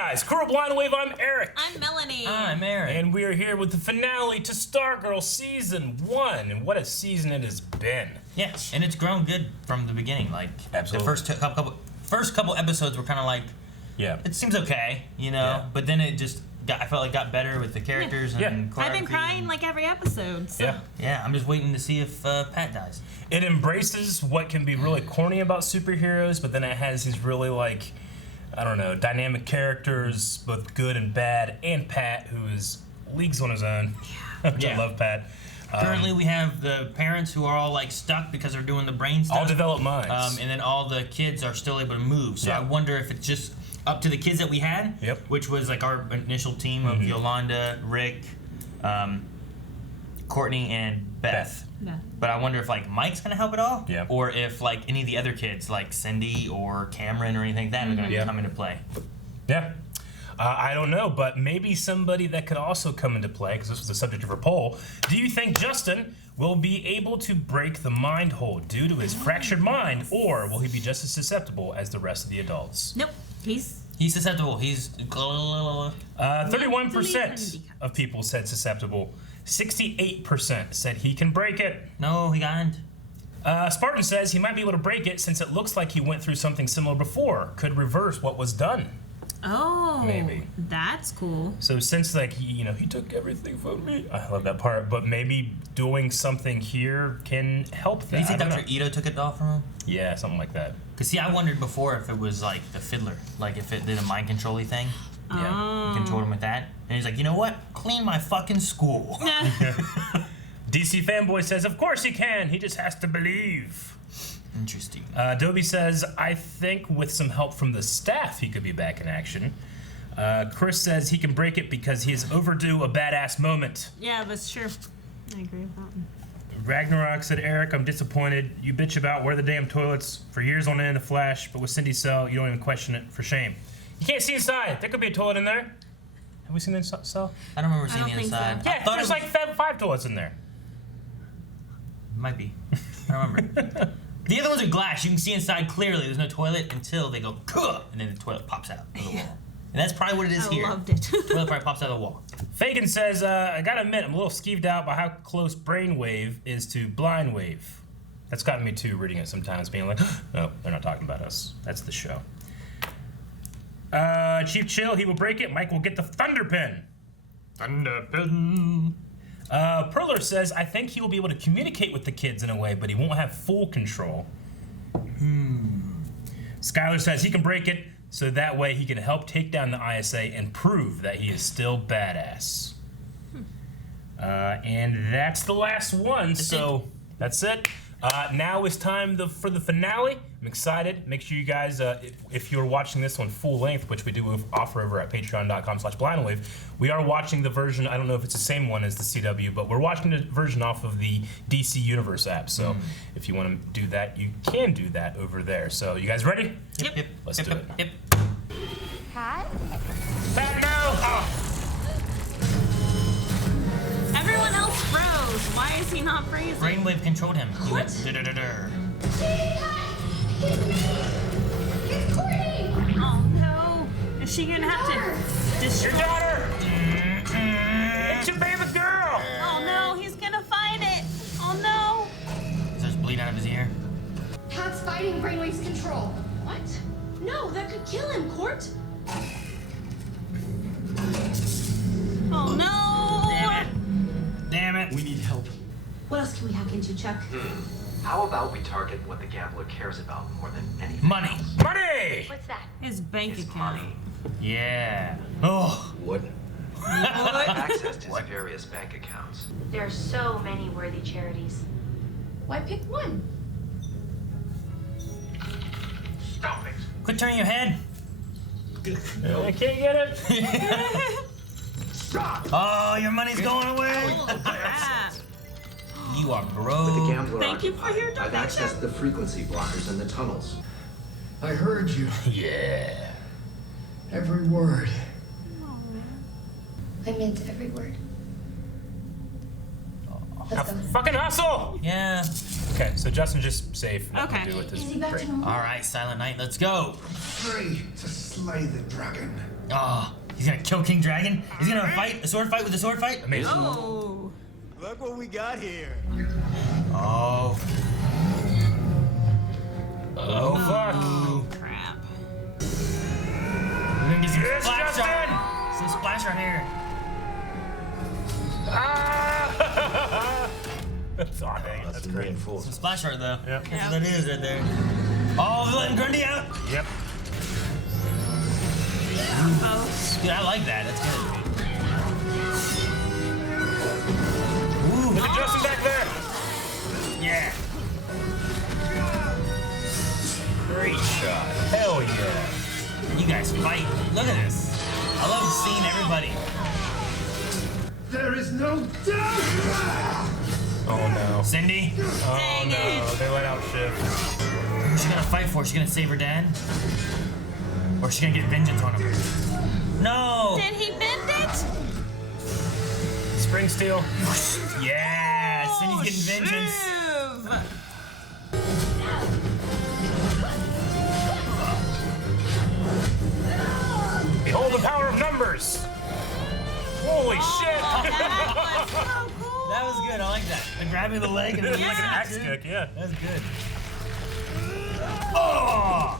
guys, Coral Blind Wave, I'm Eric. I'm Melanie. I'm Aaron. And we are here with the finale to Stargirl Season 1. And what a season it has been. Yes, and it's grown good from the beginning. Like, Absolutely. the first couple episodes were kind of like, Yeah. it seems okay, you know? Yeah. But then it just got, I felt like got better with the characters and I've been choreography. crying like every episode. So. Yeah. Yeah, I'm just waiting to see if Pat dies. It embraces what can be really corny about superheroes, but then it has these really, like, I don't know, dynamic characters, both good and bad, and Pat, who is leagues on his own. I love Pat. Currently, we have the parents who are all like stuck because they're doing the brain stuff. All developed minds. And then all the kids are still able to move. So Yeah. I wonder if it's just up to the kids that we had, which was like our initial team of Yolanda, Rick, Courtney, and Beth. Yeah. But I wonder if like Mike's gonna help at all, Yeah. or if like any of the other kids, like Cindy or Cameron or anything like that, are gonna come into play. Yeah. I don't know, but maybe somebody that could also come into play, because this was the subject of our poll. Do you think Justin will be able to break the mind hold due to his fractured mind, or will he be just as susceptible as the rest of the adults? Nope. He's susceptible. He's 31% of people said susceptible. 68% said he can break it. No, he can't. Spartan says he might be able to break it since it looks like he went through something similar before. Could reverse what was done. Maybe. That's cool. So since like he took everything from me, I love that part. But maybe doing something here can help that. Did you think Dr. Ito took it off from him? Yeah, something like that. Cause see, I wondered before if it was like the fiddler, like if it did a mind control-y thing. Yeah. Controlled him with that, and he's like, you know what? Clean my fucking school. DC Fanboy says, of course he can. He just has to believe. Interesting. Dobie says, I think with some help from the staff, he could be back in action. Chris says he can break it because he is overdue a badass moment. Yeah, that's true. I agree with that one. Ragnarok said, Eric, I'm disappointed. You bitch about where the damn toilets for years on end of Flash, but with Cindy's cell, you don't even question it. For shame. You can't see inside. There could be a toilet in there. Have we seen the cell? I don't remember seeing the think inside. so. Yeah, there's like five toilets in there. Might be. I don't remember. The other ones are glass. You can see inside clearly. There's no toilet until they go, "Kuh," and then the toilet pops out of the wall. And that's probably what it is here. I loved it. The toilet probably pops out of the wall. Fagin says, I gotta admit, I'm a little skeeved out by how close Brainwave is to Blind Wave. That's gotten me too, reading it sometimes, being like, no, they're not talking about us. That's the show. Chief Chill, he will break it. Mike will get the Thunder Pin. Thunder Pin. Perler says, I think he will be able to communicate with the kids in a way, but he won't have full control. Skylar says he can break it, so that way he can help take down the ISA and prove that he is still badass. And that's the last one, so that's it. Now it's time for the finale. I'm excited. Make sure you guys, if you're watching this on full length, which we do offer over at patreon.com/blindwave, we are watching the version, I don't know if it's the same one as the CW, but we're watching the version off of the DC Universe app. So if you want to do that, you can do that over there. So you guys ready? Yep. Let's do it. Yep. Pat? Pat, no! Oh. Everyone else froze. Why is he not freezing? Brainwave controlled him. He went, "Dur-dur-dur-dur." It's Courtney! Oh no. Is she gonna have to destroy? Your daughter! It's your baby girl! Oh no, he's gonna find it. Oh no. There's bleed out of his ear. Pat's fighting Brainwave's control. What? No, that could kill him, Court. Oh no. Damn it. We need help. What else can we hack into, Chuck? How about we target what the gambler cares about more than anything Money. else? Money! What's that? His bank It's account. money. Yeah. Oh. What? Access to his various bank accounts. There are so many worthy charities. Why pick one? Stop it! Quit turning your head. I can't get it. Stop! Oh, your money's going away. Ah. You are With the broke. gambler Thank you for your occupied, I've donation. accessed the frequency blockers in the tunnels. I heard you. Yeah. Every word. I meant every word. Let's go. Fucking hustle! Yeah. Okay, so Justin's just safe. Nothing to do with Is this he back break. to normal? All right, Silent Night, let's go. Free to slay the dragon. Oh, he's gonna kill King Dragon? He's gonna fight? A sword fight with a sword fight? Amazing. Oh. Look what we got here. Oh. Oh, fuck. Oh, crap. We're gonna get some Yes, splash Justin! art. Some splash art here. Ah! That's aw, dang it. That's great. Some splash art though. Yep. That's what that is right there. Oh, letting Grundy out. Yep. Both. Dude, I like that. That's good. Ooh. Look at Justin back there. Yeah. Great shot. Hell yeah. You guys fight. Look at this. I love seeing everybody. There is no doubt! Oh no. Cindy, Oh Dang no. it. They let out Shiv. who's she gonna fight for? She gonna save her dad? Or is she gonna get vengeance on him? No! Did he bend it? Spring Steel. Yeah! Cindy's getting vengeance. Shiv. Behold the power of numbers. Holy shit. That was so cool. That was good. I like that. And grabbing the leg and Like then an axe kick, yeah. That's good. Oh!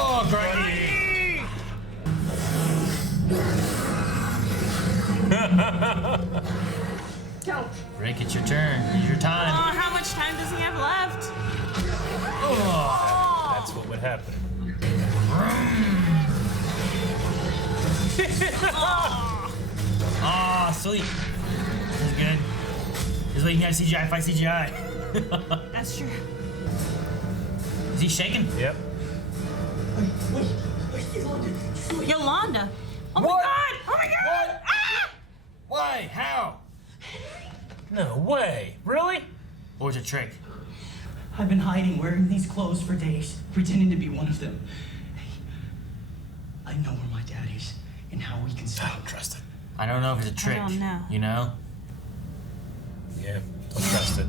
Oh, Grundy! Don't. Rick, it's your turn. It's your Oh, time. how much time does he have left? Oh. That's what would happen. Ah, sweet. That's good. This is why you can have CGI fight CGI. That's true. Is he shaking? Yep. Yolanda. Oh my What? god! Oh my god! What? Ah! Why? How? No way. Really? Or was it a trick? I've been hiding, wearing these clothes for days, pretending to be one of them. I know where my dad is and how we can I stop. don't trust it. I don't know if it's a trick. don't know. You know? Yeah. Don't trust it.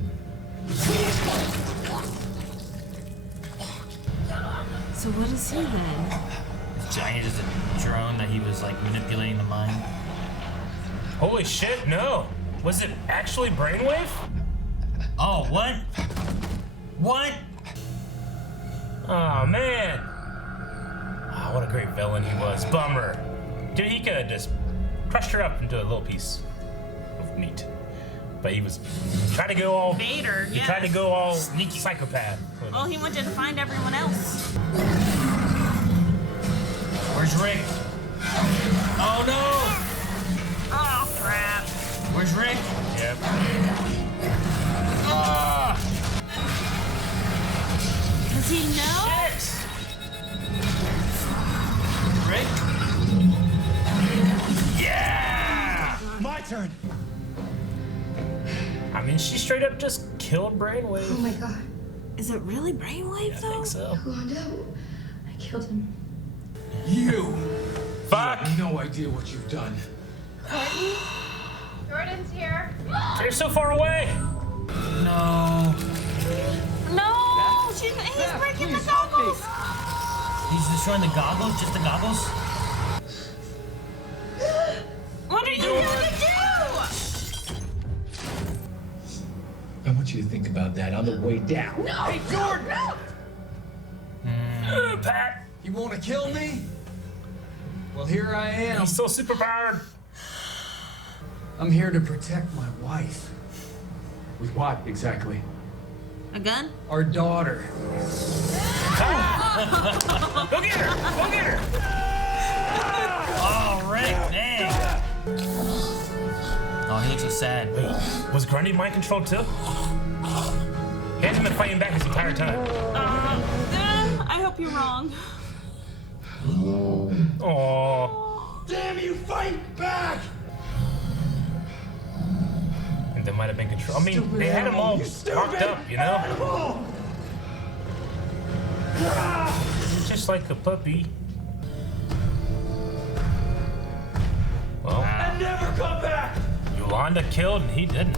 So what is he then? Giant is a drone that he was like manipulating the mind. Holy shit, no. Was it actually Brainwave? Oh, what? What? Oh man. Ah, what a great villain he was. Bummer. Dude, he could have just crushed her up into a little piece of meat. But he was trying to go all Vader, He yeah. tried to go all sneaky psychopath. Well, he wanted to find everyone else. Where's Rick? Oh no! Oh crap. Where's Rick? Yep. Ah! Does he know? Rick? Yeah! My turn. I mean, she straight up just killed Oh Brainwave. my god. Is it really Brainwave I though? think so. Yolanda, I killed him. You Fuck! have no idea what you've done. Jordan's here. They're so far away. No. No! He's breaking the goggles! He's destroying the goggles? Just the goggles? What are you gonna do? I want you to think about that on the way down. No! Hey, Jordan! No! Pat, You want to kill me? Well, here I am. he's so super powered. I'm here to protect my wife. With what exactly? A gun? Our daughter. Go get her! Go get her! Oh, Rick, dang. Oh, he looks so sad. Wait, was Grundy mind controlled too? He hasn't been fighting back this entire time. I hope you're wrong. Aww. Damn you, fight back! I think that might have been control. I mean, they had him all locked up, you know? Just like a puppy. Well, And never come back. Yolanda killed and he didn't.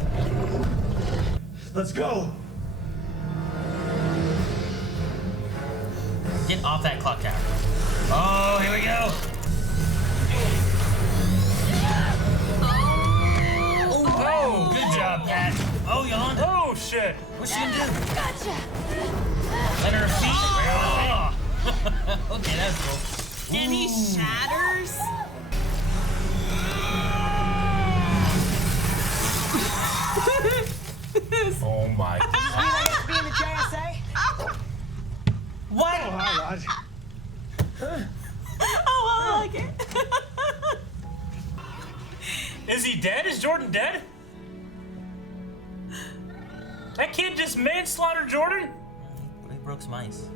Let's go. Get off that clock tower. Oh, here we go. Oh, good job, Pat. Oh, Yolanda. Oh, shit. What's she gonna do? Gotcha. Let her feet. Oh. Okay, that's cool. And he shatters. Oh my god. Be in the JSA? What? Oh, hi, Rod. Oh, I like it. Is he dead? Is Jordan dead? That kid just manslaughtered Jordan? He broke some ice.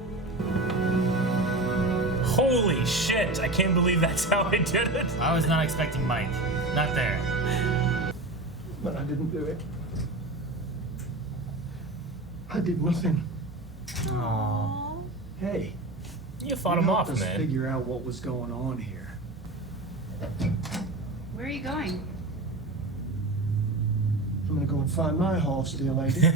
Holy shit, I can't believe that's how I did it. I was not expecting Mike. Not there. But I didn't do it. I did nothing. Aww. Hey, You fought him off, helped us man. figure out what was going on here. Where are you going? I'm gonna go and find my horse, dear lady. And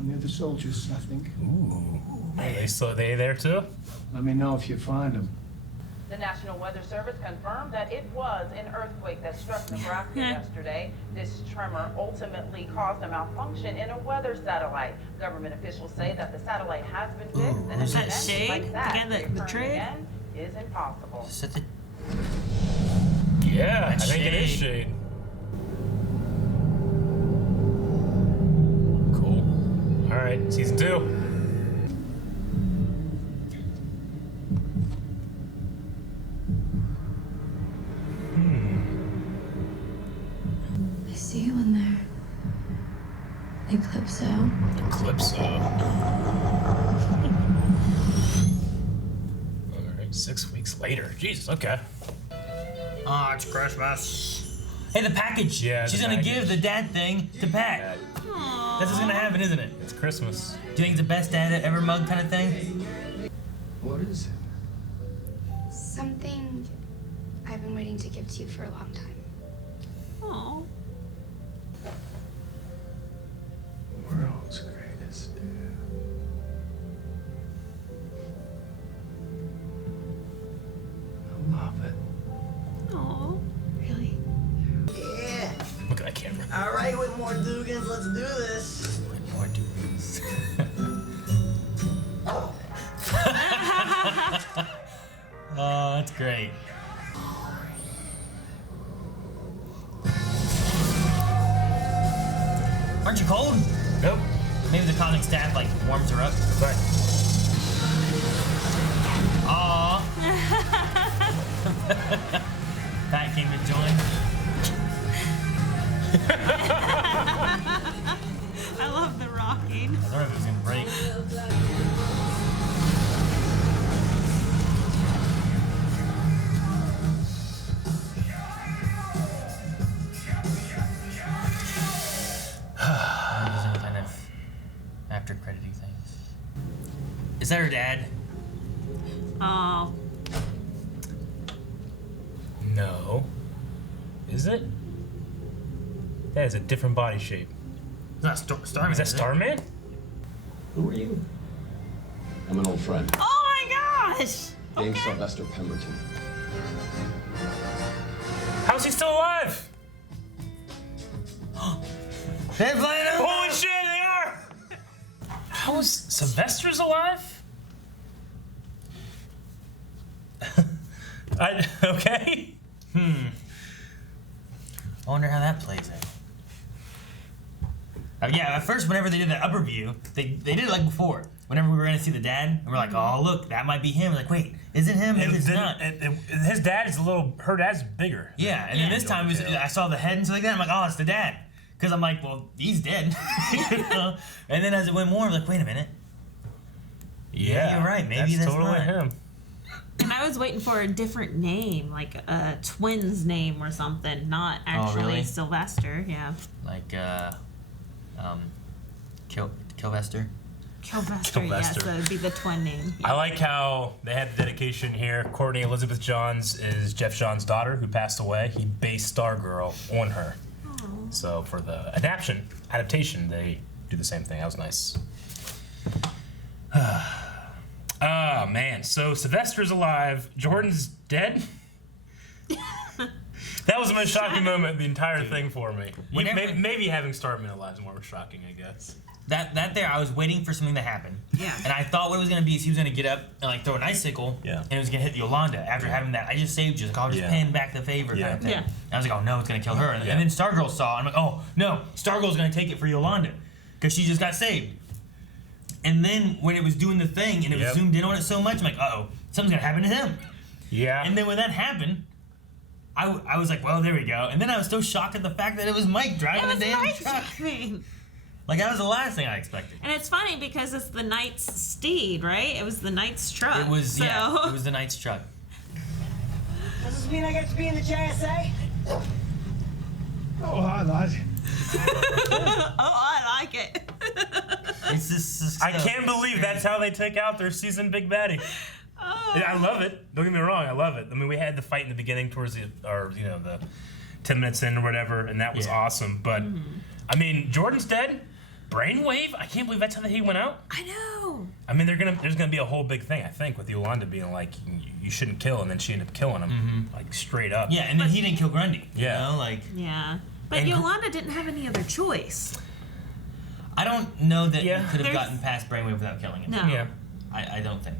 the other soldiers, I think. Ooh. Are they there too? Let me know if you find them. The National Weather Service confirmed that it was an earthquake that struck Nebraska yesterday. This tremor ultimately caused a malfunction in a weather satellite. Government officials say that the satellite has been fixed, and an that event shade? like that Again, the reoccurring trade? again is impossible. Set the... Yeah, That's I think it is shade. shade. Cool. Alright, season 2. I see you in there. Eclipso. Eclipso. Alright, 6 weeks later. Jesus, okay. Oh, it's Christmas. Hey, the package. Yeah, She's the gonna package. give the dad thing to Pat. That's what's gonna happen, isn't it? It's Christmas. Do you think it's the best dad ever mug kind of thing? What is it? Something I've been waiting to give to you for a long time. Oh. World's greatest dad. I love it. Oh. Really? Yeah. Look at that camera. All right, with more Dugans, let's do this. More dudes. Oh, that's great. Aren't you cold? Nope. Maybe the cosmic staff like warms her up. Right. Aww. Pat came to join. I love the rocking. I thought it was gonna break. Some kind of after crediting things. Is that her dad? Oh. No. Is it? That is a different body shape. It's not Starman. Is that is it? Starman? Who are you? I'm an old friend. Oh my gosh! Name's Sylvester Pemberton. How's he still alive? They're playing him. Holy shit, they are! How is Sylvester's alive? Okay. I wonder how that plays out. Yeah, at first, whenever they did that upper view, they did it like before. Whenever we were gonna see the dad, and we're like, oh look, that might be him. We're like, wait, is it him? Maybe it's not. His dad is her dad's bigger. Yeah, and then this time I saw the head and stuff like that. I'm like, oh, it's the dad. Because I'm like, well, he's dead. You know? And then as it went more, I'm like, wait a minute. Yeah, you're right. Maybe that's totally not him. And I was waiting for a different name, like a twin's name or something, not actually really? Sylvester. Yeah. Like, Kilvester. Sylvester, yes, that would be the twin name. I like how they had the dedication here. Courtney Elizabeth Johns is Jeff Johns' daughter who passed away. He based Stargirl on her. Aww. So for the adaptation, they do the same thing. That was nice. Oh man, so Sylvester's alive, Jordan's dead? That was the most shocking moment of the entire thing for me. Maybe having Starman alive is more shocking, I guess. That there, I was waiting for something to happen. Yeah. And I thought what it was going to be is he was going to get up and like throw an icicle, and it was going to hit Yolanda after having that. I just saved you. Like, I'll just pay him back the favor kind of thing. And I was like, oh no, it's going to kill her. And then Stargirl saw, and I'm like, oh no, Stargirl's going to take it for Yolanda because she just got saved. And then when it was doing the thing and it was zoomed in on it so much, I'm like, uh-oh, something's going to happen to him. Yeah. And then when that happened, I was like, well, there we go. And then I was still shocked at the fact that it was Mike driving the damn truck. Like, that was the last thing I expected. And it's funny because it's the Knight's steed, right? It was the Knight's truck. It was, it was the Knight's truck. Does this mean I get to be in the JSA? Oh, I like it. Oh, I like it. It's just I can't believe that's how they took out their season big baddie. I love it. Don't get me wrong, I love it. I mean, we had the fight in the beginning towards the 10 minutes in or whatever, and that was awesome. But I mean, Jordan's dead. Brainwave? I can't believe that's how he went out. I know. I mean, there's gonna be a whole big thing, I think, with Yolanda being like, you shouldn't kill, and then she ended up killing him, like straight up. Yeah, and then he didn't kill Grundy. Yeah. You know, like. Yeah. But Yolanda didn't have any other choice. I don't know that you could have gotten past Brainwave without killing him. No. Yeah. I don't think.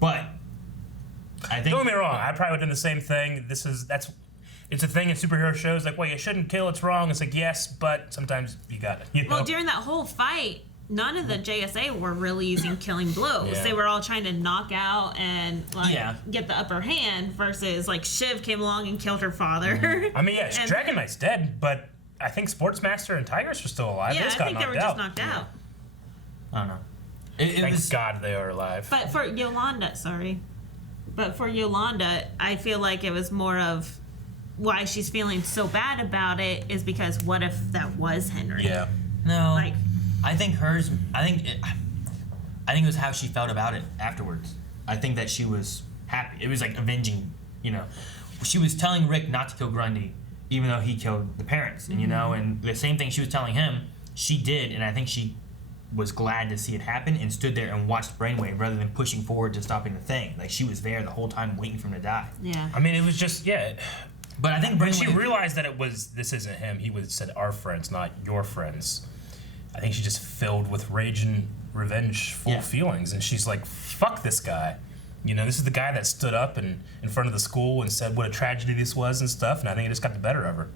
But I think. Don't get me wrong. I probably would have done the same thing. It's a thing in superhero shows. Like, well, you shouldn't kill. It's wrong. It's like, yes, but sometimes you got it. You know? Well, during that whole fight, none of the JSA were really using killing blows. Yeah. They were all trying to knock out and get the upper hand. Versus like Shiv came along and killed her father. I mean, yeah, Dragon Knight's dead, but I think Sportsmaster and Tigress are still alive. Yeah, they just I got think they were knocked just out. knocked out. I don't know. Thank God they are alive. But for Yolanda, I feel like it was more of why she's feeling so bad about it is because what if that was Henry? Yeah. No. Like, I think it was how she felt about it afterwards. I think that she was happy. It was like avenging, She was telling Rick not to kill Grundy, even though he killed the parents. And, and the same thing she was telling him, she did, and I think she was glad to see it happen and stood there and watched Brainwave rather than pushing forward to stopping the thing. Like, she was there the whole time waiting for him to die. Yeah. I mean, it was just, But I think when she Brainwave- realized that this isn't him, he would have said our friends, not your friends. I think she just filled with rage and revengeful feelings, and she's like, fuck this guy. This is the guy that stood up and in front of the school and said what a tragedy this was and stuff, and I think it just got the better of her.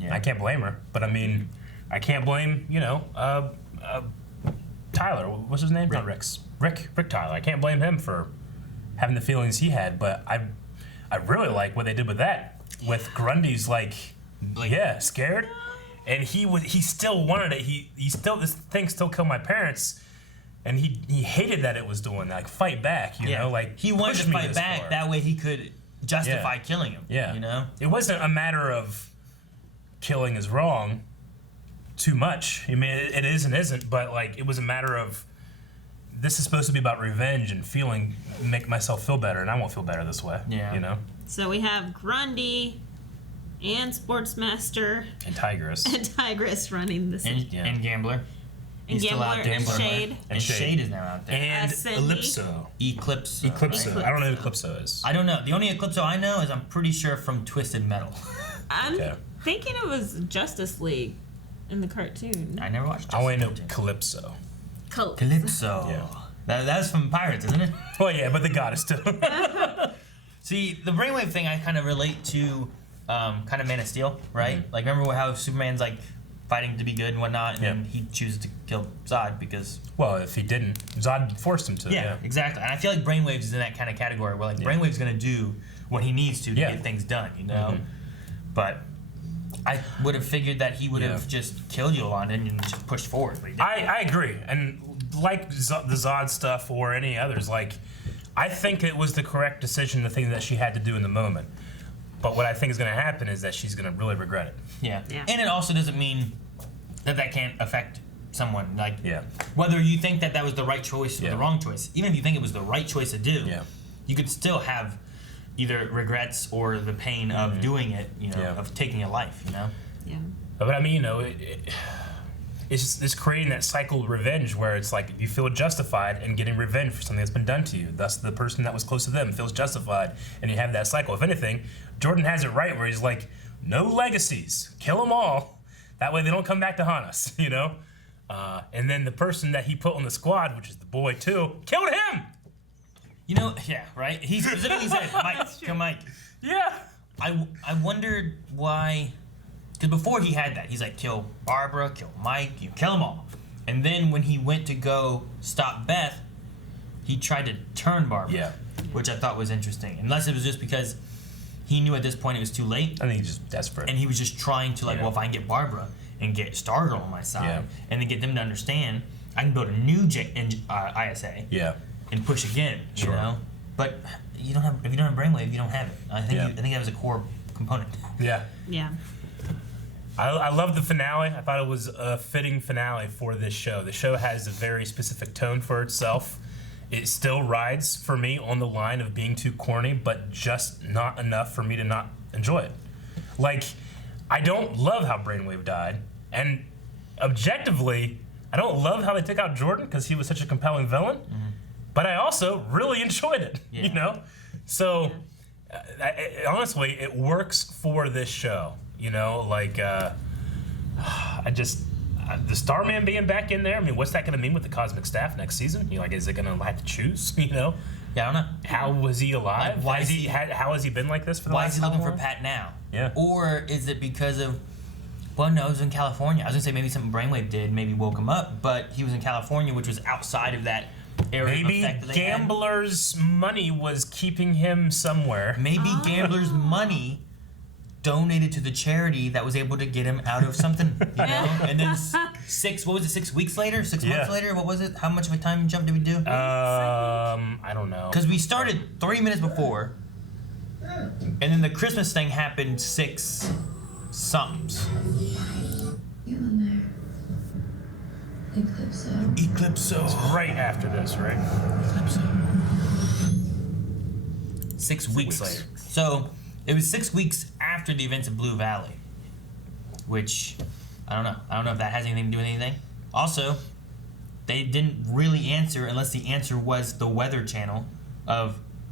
Yeah. I can't blame her, but I mean, I can't blame, Tyler, what's his name? Not Rick's. Rick Tyler. I can't blame him for having the feelings he had, but I really like what they did with that. With Grundy's scared, and he still wanted it. This thing still killed my parents, and he hated that it was doing that. Like, fight back, you know, like he wanted to push me fight this back. far. That way he could justify killing him. Yeah, it wasn't a matter of killing is wrong too much. I mean, it is and isn't, but like it was a matter of this is supposed to be about revenge and make myself feel better, and I won't feel better this way. Yeah, So we have Grundy and Sportsmaster and Tigress running this. And Gambler. And He's Gambler still out there. and Shade. And Shade is now out there. And Cindy. Eclipso. I don't know who Eclipso is. I don't know. The only Eclipso I know is I'm pretty sure from Twisted Metal. I'm thinking it was Justice League in the cartoon. I never watched I only know Calypso. Calypso. Yeah. That was from Pirates, isn't it? Well, yeah, but the goddess too. See, the brainwave thing I kind of relate to kind of Man of Steel, right? Like, remember how Superman's like fighting to be good and whatnot, and then he chooses to kill Zod because... Well, if he didn't, Zod forced him to. Yeah, exactly. And I feel like Brainwaves is in that kind of category where like Brainwave's going to do what he needs to get things done, But I would have figured that he would have just killed Yolanda and just pushed forward. But I agree. And like the Zod stuff or any others, like, I think it was the correct decision, the thing that she had to do in the moment. But what I think is going to happen is that she's going to really regret it. Yeah. And it also doesn't mean that can't affect someone. Like, whether you think that was the right choice or the wrong choice, even if you think it was the right choice to do, you could still have either regrets or the pain of doing it, of taking a life, Yeah. But I mean, it's just creating that cycle of revenge where it's like you feel justified in getting revenge for something that's been done to you. Thus, the person that was close to them feels justified, and you have that cycle. If anything, Jordan has it right where he's like, no legacies, kill them all. That way they don't come back to haunt us, you know? And then the person that he put on the squad, which is the boy too, killed him! You know, yeah, right? He specifically said, Mike, kill Mike. Yeah. I wondered why, because before he had that, he's like, kill Barbara, kill Mike, you kill them all. And then when he went to go stop Beth, he tried to turn Barbara. Yeah. Which I thought was interesting. Unless it was just because he knew at this point it was too late. I think he's just desperate. And he was just trying to well, if I can get Barbara and get Stargirl on my side, and then get them to understand, I can build a new ISA. Yeah. And push again, you know? But if you don't have brainwave, you don't have it. I think that was a core component. Yeah. Yeah. I love the finale. I thought it was a fitting finale for this show. The show has a very specific tone for itself. It still rides for me on the line of being too corny, but just not enough for me to not enjoy it. Like, I don't love how Brainwave died, and objectively, I don't love how they took out Jordan because he was such a compelling villain. But I also really enjoyed it, you know? So, honestly, it works for this show, you know? Like, the Starman being back in there, I mean, what's that going to mean with the Cosmic Staff next season? You know, like, is it going to have to choose, you know? Yeah, I don't know. How was he alive? Why is how has he been like this for the last Why is he looking for Pat now? Yeah. Or is it because of, well, no, he was in California. I was going to say maybe something Brainwave did, maybe woke him up, but he was in California, which was outside of that area. Maybe Gambler's money was keeping him somewhere. Maybe Gambler's money donated to the charity that was able to get him out of something, you know? And then 6 weeks later? 6 months later? What was it? How much of a time jump did we do? I don't know. Because we started 3 minutes before, and then the Christmas thing happened 6 somethings. You in there? Eclipso. It's right after this, right? Eclipso. 6 weeks later. So it was 6 weeks after the events of Blue Valley, which I don't know. I don't know if that has anything to do with anything. Also, they didn't really answer unless the answer was the Weather Channel.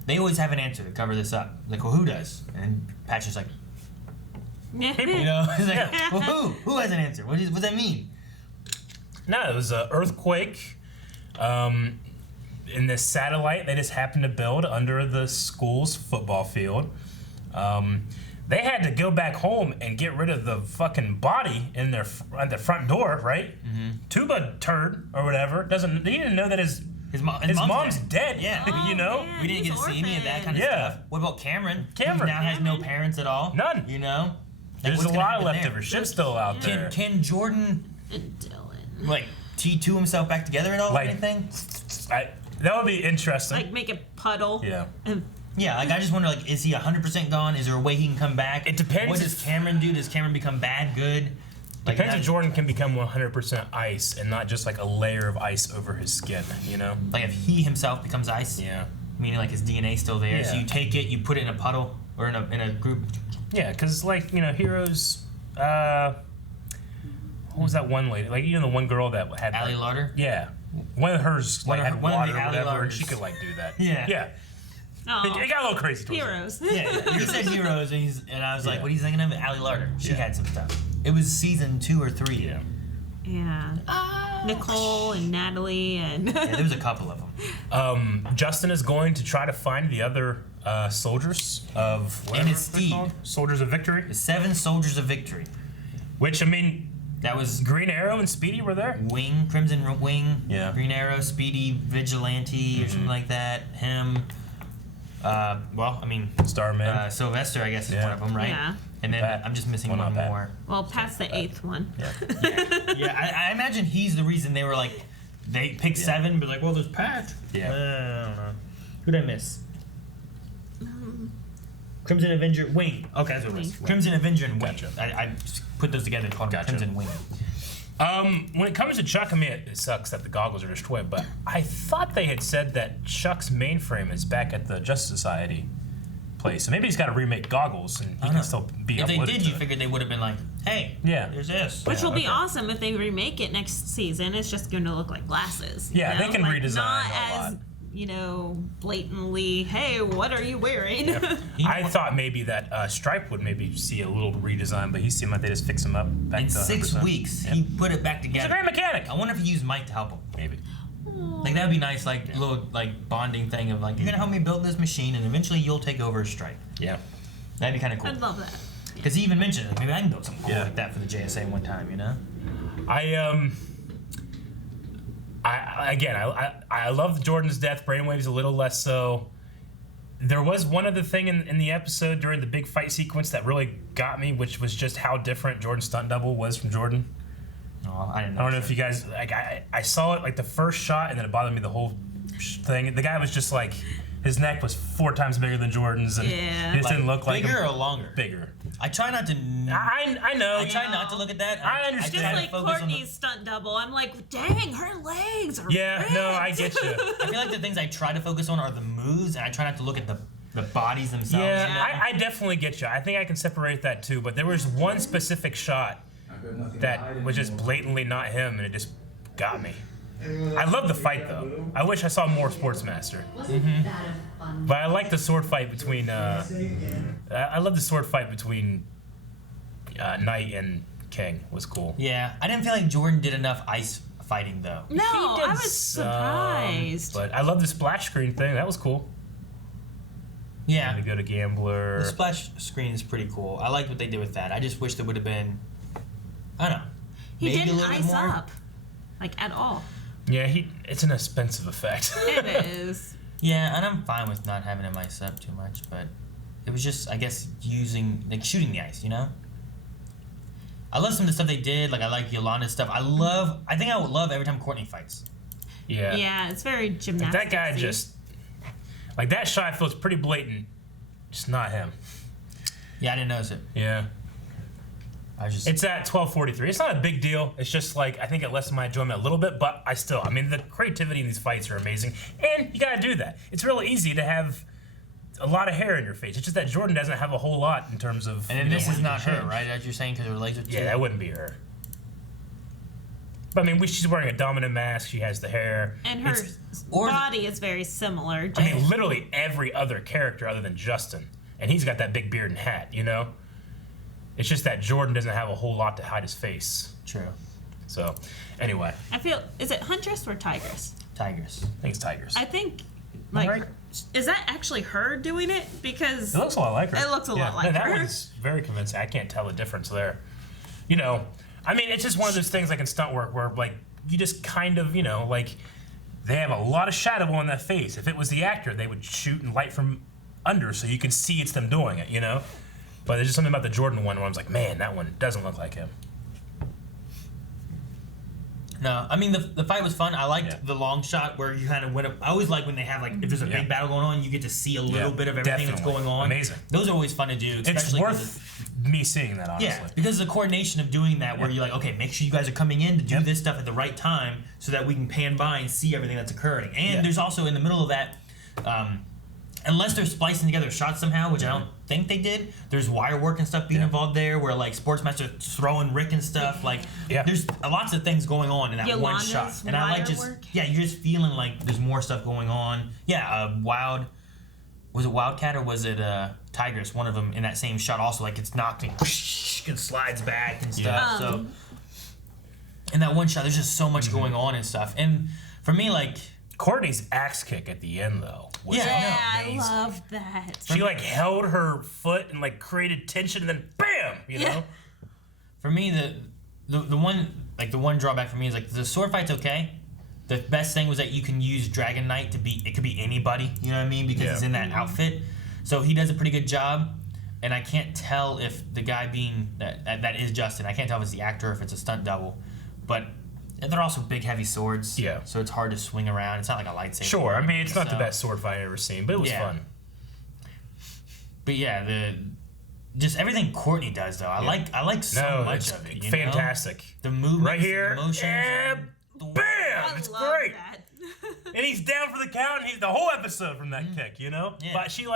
They always have an answer to cover this up. Like, well, who does? And Pat's just like, you know, it's like, well, who has an answer? What does that mean? No, it was an earthquake in this satellite they just happened to build under the school's football field. They had to go back home and get rid of the fucking body in at the front door, right? Tuba turd or whatever he didn't know that his mom's dead. Yeah, you know, we didn't get to see any of that kind of stuff. What about Cameron? Who now has no parents at all. None. You know, there's a lot left of her shit still out there. Can Jordan like T2 himself back together at all or anything? That would be interesting. Like make a puddle. Yeah. Yeah, like I just wonder, like, is he 100% gone? Is there a way he can come back? It depends. What does Cameron do? Does Cameron become bad, good? Like, depends if Jordan can become 100% ice and not just like a layer of ice over his skin, you know? Like if he himself becomes ice? Yeah. Meaning like his DNA still there. Yeah. So you take it, you put it in a puddle or in a group. Yeah, because like, you know, Heroes, what was that one lady? Like, you know, the one girl that had Allie Larder? Yeah. One of hers like had water or whatever, and she could like do that. Yeah. Yeah. It got a little crazy. Heroes. Yeah, you said Heroes, and I was like, what are you thinking of? Allie Larder. She had some stuff. It was season 2 or 3. Yeah. Yeah. Nicole and Natalie and. Yeah, there was a couple of them. Justin is going to try to find the other soldiers of and his steed. Soldiers of Victory. The 7 Soldiers of Victory. Which, I mean, that was Green Arrow and Speedy were there. Crimson Wing. Yeah. Green Arrow, Speedy, Vigilante, or something like that. Him. Well, I mean, Starman. Sylvester, I guess, is one of them, right? Yeah. And then I'm just missing one more. Well, past the 8th one. Yeah. I imagine he's the reason they were like, they picked 7, but like, well, there's Pat. Yeah. I don't know. Who did I miss? Crimson Avenger Wing. Okay, that's what it was. Crimson Avenger and Wing. Gotcha. I put those together and called them Crimson Wing. When it comes to Chuck, I mean, it sucks that the goggles are destroyed, but I thought they had said that Chuck's mainframe is back at the Justice Society place. So maybe he's got to remake goggles and he can still be If they uploaded did, to you it. figured they would have been like, hey, there's this. Which will be awesome if they remake it next season. It's just going to look like glasses. Yeah, they can redesign not a as, lot. Blatantly, hey, what are you wearing? Yeah. I thought maybe that S.T.R.I.P.E would maybe see a little redesign, but he seemed like they just fix him up back In to 6 100%. weeks, he put it back together. He's a great mechanic. I wonder if he used Mike to help him. Maybe. Like that'd be nice, little bonding thing of like, you're gonna help me build this machine, and eventually you'll take over as S.T.R.I.P.E. Yeah. That'd be kind of cool. I'd love that. Because he even mentioned it. Maybe I can build something cool like that for the JSA one time, I love Jordan's death. Brainwave's a little less so. There was one other thing in the episode during the big fight sequence that really got me, which was just how different Jordan's stunt double was from Jordan. Oh, I didn't know. I don't know if you guys I saw it like the first shot, and then it bothered me the whole thing. The guy was just like, his neck was 4 times bigger than Jordan's, and it just didn't look like bigger him. or longer. Bigger. I try not to. I know. I try not to look at that. I understand. Just like Courtney's stunt double. I'm like, dang, her legs are ripped. No, I get you. I feel like the things I try to focus on are the moves, and I try not to look at the bodies themselves. Yeah, I definitely get you. I think I can separate that too. But there was one specific shot that was just blatantly not him, and it just got me. I love the fight though. I wish I saw more Sportsmaster. But I like the sword fight between. I love the sword fight between Knight and King. Was cool. Yeah, I didn't feel like Jordan did enough ice fighting though. No, I was surprised. But I love the splash screen thing. That was cool. Yeah. To go to Gambler. The splash screen is pretty cool. I liked what they did with that. I just wish there would have been. I don't know. He maybe didn't a little bit ice more. up, like at all. Yeah, it's an expensive effect. It is. Yeah, and I'm fine with not having him ice up too much, but it was just, I guess, shooting the ice, I love some of the stuff they did. Like, I like Yolanda's stuff. I think I would love every time Courtney fights. Yeah. Yeah, it's very gymnastic. Like that guy just, like that shot feels pretty blatant. Just not him. Yeah, I didn't notice it. Yeah. It's at 12:43. It's not a big deal. It's just like, I think it lessened my enjoyment a little bit, but the creativity in these fights are amazing. And you gotta do that. It's real easy to have a lot of hair in your face. It's just that Jordan doesn't have a whole lot in terms of. And this is not her, right? As you're saying, because her legs are too. Yeah, that wouldn't be her. But she's wearing a dominant mask. She has the hair. And her body is very similar. Literally every other character other than Justin. And he's got that big beard and hat, It's just that Jordan doesn't have a whole lot to hide his face. True. So, anyway. Is it Huntress or Tigress? Tigress. I think it's Tigress. I think, is that actually her doing it? Because it looks a lot like her. It looks a lot like her. That one's very convincing. I can't tell the difference there. It's just one of those things like in stunt work where, you just kind of, they have a lot of shadow on that face. If it was the actor, they would shoot and light from under so you can see it's them doing it, But there's just something about the Jordan one where I was like, man, that one doesn't look like him. No, the fight was fun. I liked the long shot where you kind of went up. I always like when they have, if there's a big battle going on, you get to see a little bit of everything that's going on. Amazing. Those are always fun to do. It's worth me seeing that, honestly. Yeah, because the coordination of doing that where you're like, okay, make sure you guys are coming in to do this stuff at the right time so that we can pan by and see everything that's occurring. And there's also in the middle of that, unless they're splicing together shots somehow, which I don't think they did, there's wire work and stuff being involved there where Sportsmaster throwing Rick and stuff. There's lots of things going on in that one shot. And I like you're just feeling like there's more stuff going on. Yeah, was it Wildcat or was it Tigress? One of them in that same shot also, it's knocked and slides back and stuff. So in that one shot, there's just so much going on and stuff. And for me, Courtney's axe kick at the end, though, was amazing. I love that. She held her foot and created tension, and then bam, you know. For me, the one drawback for me is the sword fight's okay. The best thing was that you can use Dragon Knight it could be anybody, you know what I mean? Because he's in that outfit, so he does a pretty good job. And I can't tell if the guy being that is Justin. I can't tell if it's the actor or if it's a stunt double, but. And they're also big, heavy swords. Yeah. So it's hard to swing around. It's not like a lightsaber. Sure. It's not the best sword fight I've ever seen, but it was fun. But yeah, just everything Courtney does, though. I like so much of it. Fantastic. The movement, right here, the emotions. Bam! It's great. And he's down for the count, and he's the whole episode from that kick, Yeah. But it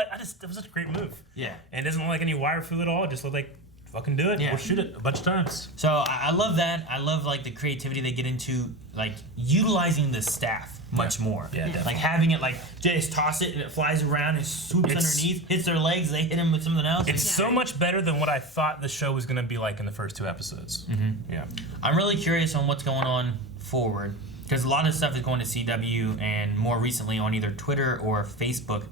was such a great move. Yeah. And it doesn't look like any wire foo at all. It just looked like fucking do it. Yeah. We'll shoot it a bunch of times. So I love that. I love like the creativity they get into, like utilizing the staff much more. Yeah, definitely. Like having it like just toss it and it flies around and swoops underneath, hits their legs, they hit him with something else. It's so much better than what I thought the show was gonna be like in the first 2 episodes. Yeah. I'm really curious on what's going on forward, because a lot of stuff is going to CW and more recently on either Twitter or Facebook.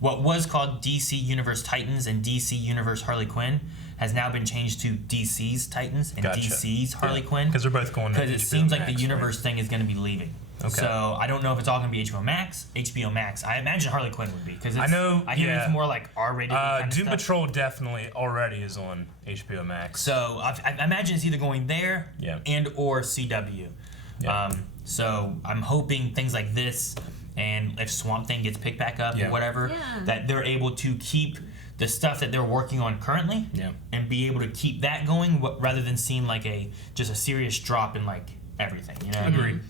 What was called DC Universe Titans and DC Universe Harley Quinn has now been changed to DC's Titans and DC's Harley Quinn. Because they're both going to Because it HBO seems like Max, the universe thing is going to be leaving. Okay. So I don't know if it's all going to be HBO Max. I imagine Harley Quinn would be, because I know. I hear it's more like R-rated. Doom Patrol definitely already is on HBO Max. So I imagine it's either going there and or CW. Yeah. So I'm hoping things like this, and if Swamp Thing gets picked back up or whatever, that they're able to keep the stuff that they're working on currently and be able to keep that going rather than seeing like just a serious drop in like everything. You know? Agreed.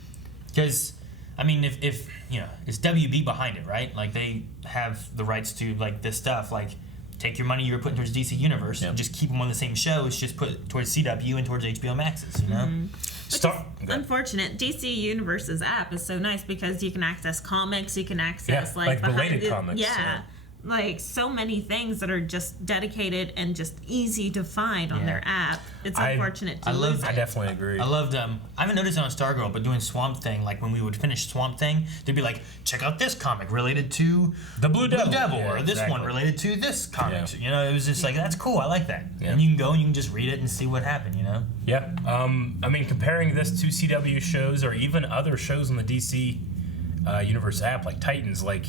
Because I mean, if you know, it's WB behind it, right? Like they have the rights to like this stuff. Like take your money you're putting towards DC Universe and just keep them on the same show. It's just put towards CW and towards HBO Maxes. You know. Unfortunate. DC Universe's app is so nice because you can access comics, you can access like related the comics. Yeah. Like so many things that are just dedicated and just easy to find on their app. It's unfortunate to lose it. I definitely agree. I loved I haven't noticed it on Stargirl, but doing Swamp Thing, like when we would finish Swamp Thing, they'd be like, check out this comic related to the Blue Devil, or this one related to this comic. Yeah. You know, it was just like, that's cool, I like that. And you can go and you can just read it and see what happened, you know? Yeah. I mean, comparing this to CW shows or even other shows on the DC Universe app, like Titans, like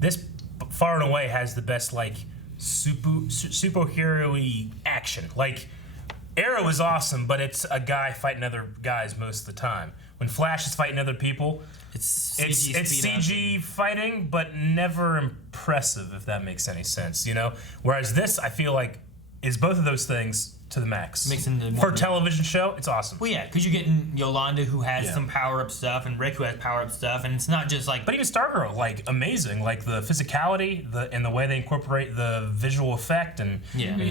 this far and away has the best like superhero-y action. Like Arrow is awesome, but it's a guy fighting other guys most of the time. When Flash is fighting other people, it's CG fighting, but never impressive, if that makes any sense, you know? Whereas this, I feel like, is both of those things to the max. For a television show, it's awesome. Well, yeah, because you're getting Yolanda, who has some power-up stuff, and Rick, who has power-up stuff, and it's not just like... But even Stargirl, like, amazing. Like, the physicality, and the way they incorporate the visual effect, and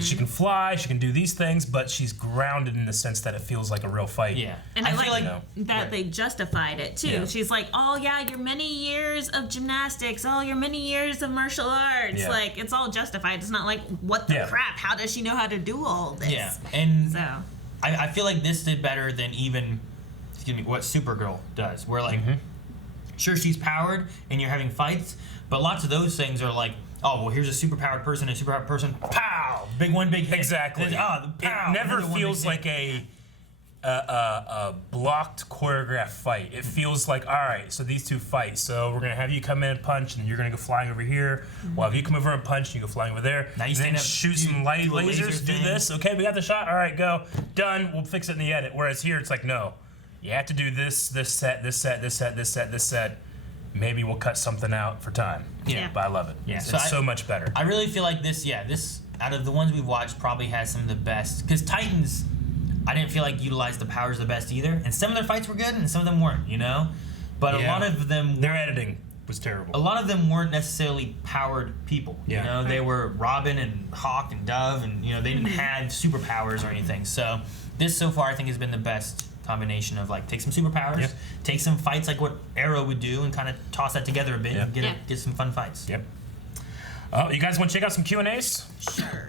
she can fly, she can do these things, but she's grounded in the sense that it feels like a real fight. Yeah. And I feel like that they justified it, too. Yeah. She's like, oh, yeah, your many years of gymnastics, oh, your many years of martial arts. Yeah. Like, it's all justified. It's not like, what the crap? How does she know how to do all this? Yeah, and so I feel like this did better than even, what Supergirl does. Where like, sure, she's powered and you're having fights, but lots of those things are like, oh, well, here's a superpowered person, pow, big hit. Exactly. Then, pow, it never feels like a blocked choreographed fight. It feels like, all right, so these two fight. So we're gonna have you come in and punch, and you're gonna go flying over here. Well, if you come over and punch, you go flying over there. Now you then shoot some light lasers. Do this. Okay, we got the shot. All right, go. Done. We'll fix it in the edit. Whereas here, it's like, no, you have to do this set. Maybe we'll cut something out for time. Yeah, but I love it. Yeah, it's so much better. I really feel like this out of the ones we've watched probably has some of the best. Because Titans, I didn't feel like utilized the powers the best either, and some of their fights were good, and some of them weren't, you know. But a lot of them, their editing was terrible. A lot of them weren't necessarily powered people. Yeah. You know, they were Robin and Hawk and Dove, and you know they didn't have superpowers or anything. So this so far I think has been the best combination of like take some superpowers, take some fights like what Arrow would do, and kind of toss that together a bit and get some fun fights. Yep. You guys want to check out some Q&As? Sure.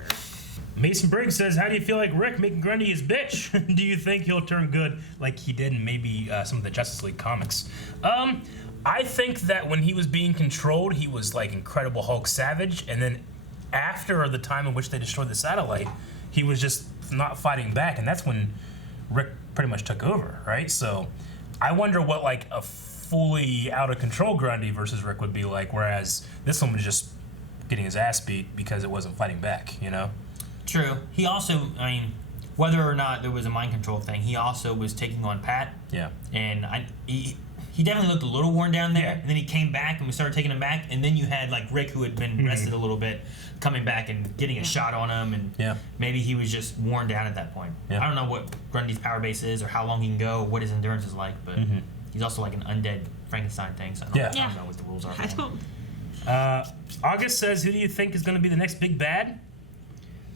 Mason Briggs says, how do you feel like Rick making Grundy his bitch? Do you think he'll turn good like he did in maybe some of the Justice League comics? I think that when he was being controlled, he was like Incredible Hulk Savage, and then after the time in which they destroyed the satellite, he was just not fighting back, and that's when Rick pretty much took over, right? So I wonder what like a fully out of control Grundy versus Rick would be like, whereas this one was just getting his ass beat because it wasn't fighting back, you know? True. He also, I mean, whether or not there was a mind control thing, he also was taking on Pat. Yeah. And he definitely looked a little worn down there. And then he came back and we started taking him back. And then you had like Rick, who had been rested a little bit, coming back and getting a shot on him. And maybe he was just worn down at that point. I don't know what Grundy's power base is or how long he can go, what his endurance is like, but he's also like an undead Frankenstein thing. So I don't know what the rules are. I don't. August says, who do you think is going to be the next big bad?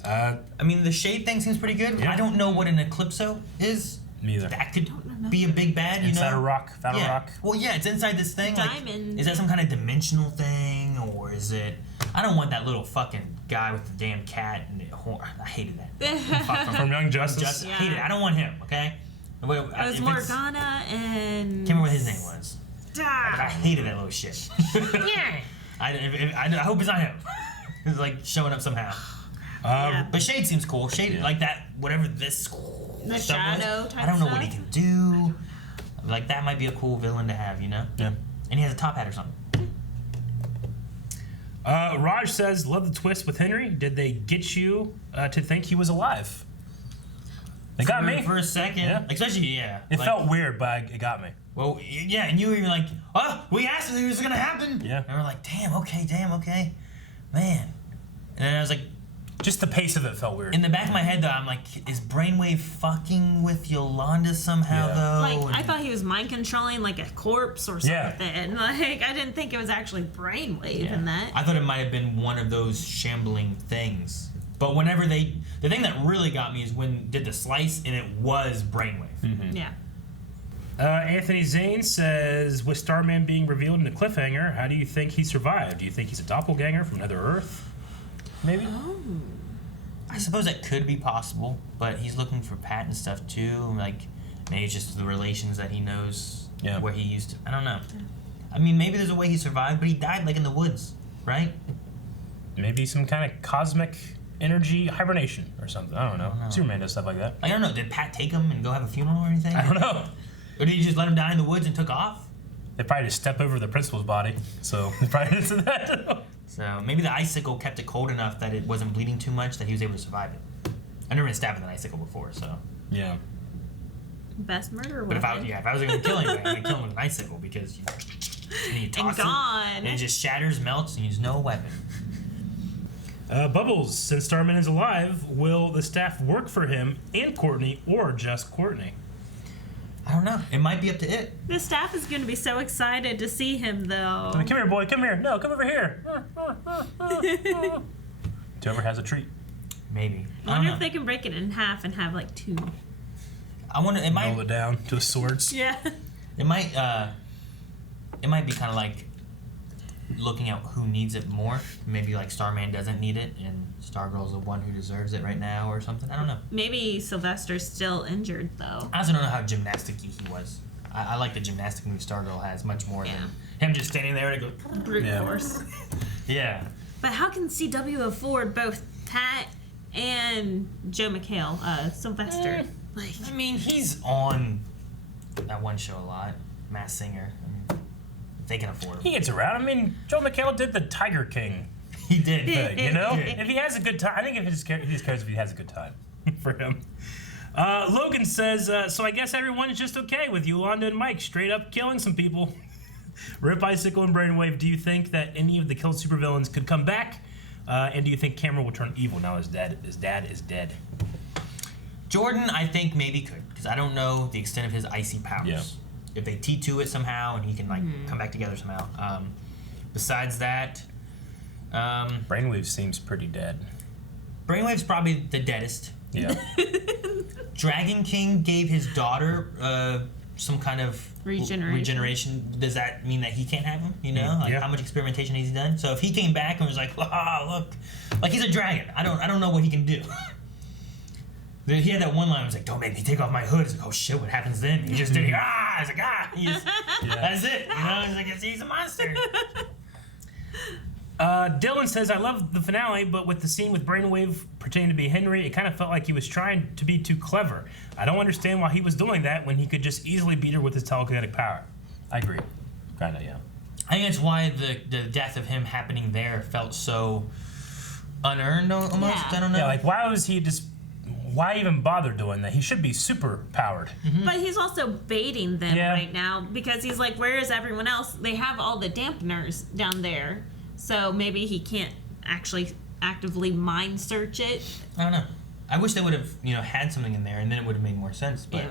I mean, the shade thing seems pretty good. I don't know what an Eclipso is. Neither. That could be a big bad, you inside know? a rock, found a rock. Well, yeah, it's inside this thing. Diamond. Like, is that some kind of dimensional thing, or is it? I don't want that little fucking guy with the damn cat and the horn. I hated that. From Young Justice. I hated it. I don't want him. Okay. It was Morgana and. Can't remember what his name was. But I hated that little shit. I hope it's not him. It's like showing up somehow. But Shade seems cool. Shade like that. Whatever this. The shadow type I don't know stuff. what he can do. Like that might be a cool villain to have, you know? Yeah. And he has a top hat or something. Raj says, love the twist with Henry. Did they get you to think he was alive? They got me. For a second. Yeah. Especially, It felt weird, but it got me. Well, yeah, and you were even like, oh, we asked if it was going to happen. Yeah. And we're like, damn, okay. Man. And then I was like, just the pace of it felt weird. In the back of my head, though, I'm like, is Brainwave fucking with Yolanda somehow, though? Like, I thought he was mind controlling like a corpse or something. Yeah. Like, I didn't think it was actually Brainwave in that. I thought it might have been one of those shambling things. But whenever the thing that really got me is when did the slice and it was Brainwave. Mm-hmm. Yeah. Anthony Zane says, with Starman being revealed in the cliffhanger, how do you think he survived? Do you think he's a doppelganger from another Earth? Maybe? Oh. I suppose that could be possible, but he's looking for Pat and stuff too. Like, maybe it's just the relations that he knows where he used to. I don't know. I mean, maybe there's a way he survived, but he died like in the woods, right? Maybe some kind of cosmic energy hibernation or something. I don't know. Superman does stuff like that. I don't know. Did Pat take him and go have a funeral or anything? I don't know. Or did he just let him die in the woods and took off? They probably just step over the principal's body, so they probably did that. So maybe the icicle kept it cold enough that it wasn't bleeding too much that he was able to survive it. I've never been stabbed with an icicle before, so. Yeah. Best murder But weapon. if I was going to kill anybody, I'm going to kill him with an icicle because you toss it and it just shatters, melts, and you use no weapon. Bubbles, since Starman is alive, will the staff work for him and Courtney or just Courtney? I don't know. It might be up to it. The staff is going to be so excited to see him, though. Come here, boy. Come here. No, come over here. Whoever has a treat. Maybe. I wonder if they can break it in half and have like two. I wonder. It might roll it down to swords. Yeah. It might be kind of like looking at who needs it more. Maybe like Starman doesn't need it, and Stargirl's the one who deserves it right now, or something. I don't know. Maybe Sylvester's still injured, though. I also don't know how gymnastic-y he was. I like the gymnastic move Stargirl has much more than him just standing there and go brute force. Yeah. But how can CW afford both Pat and Joe McHale, Sylvester? Like, I mean, he's on that one show a lot, Masked Singer. I mean, they can afford him. He gets around. I mean, Joe McHale did the Tiger King. He did. Thing, you know? If he has a good time, I think he just cares if he has a good time for him. Logan says, so I guess everyone's just okay with Yolanda and Mike straight up killing some people. Rip Icicle and Brainwave, do you think that any of the killed supervillains could come back? And do you think Cameron will turn evil now his dad is dead? Jordan, I think maybe could, because I don't know the extent of his icy powers. Yeah. If they T2 it somehow and he can like come back together somehow. Besides that, Brainwave seems pretty dead. Brainwave's probably the deadest. Yeah. Dragon King gave his daughter some kind of regeneration. Does that mean that he can't have him? You know, like how much experimentation has he done? So if he came back and was like, look, like he's a dragon. I don't know what he can do. He had that one line. I was like, "Don't make me take off my hood." He's like, "Oh shit, what happens then?" He just did it. I was like, that's it. You know, he's like, he's a monster. Dylan says, I love the finale, but with the scene with Brainwave pretending to be Henry, it kind of felt like he was trying to be too clever. I don't understand why he was doing that when he could just easily beat her with his telekinetic power. I agree. Kind of, yeah. I think that's why the death of him happening there felt so unearned almost. Yeah. I don't know. Yeah, like why even bother doing that? He should be super powered. Mm-hmm. But he's also baiting them right now because he's like, where is everyone else? They have all the dampeners down there. So maybe he can't actually actively mind search it. I don't know. I wish they would have, had something in there, and then it would have made more sense. But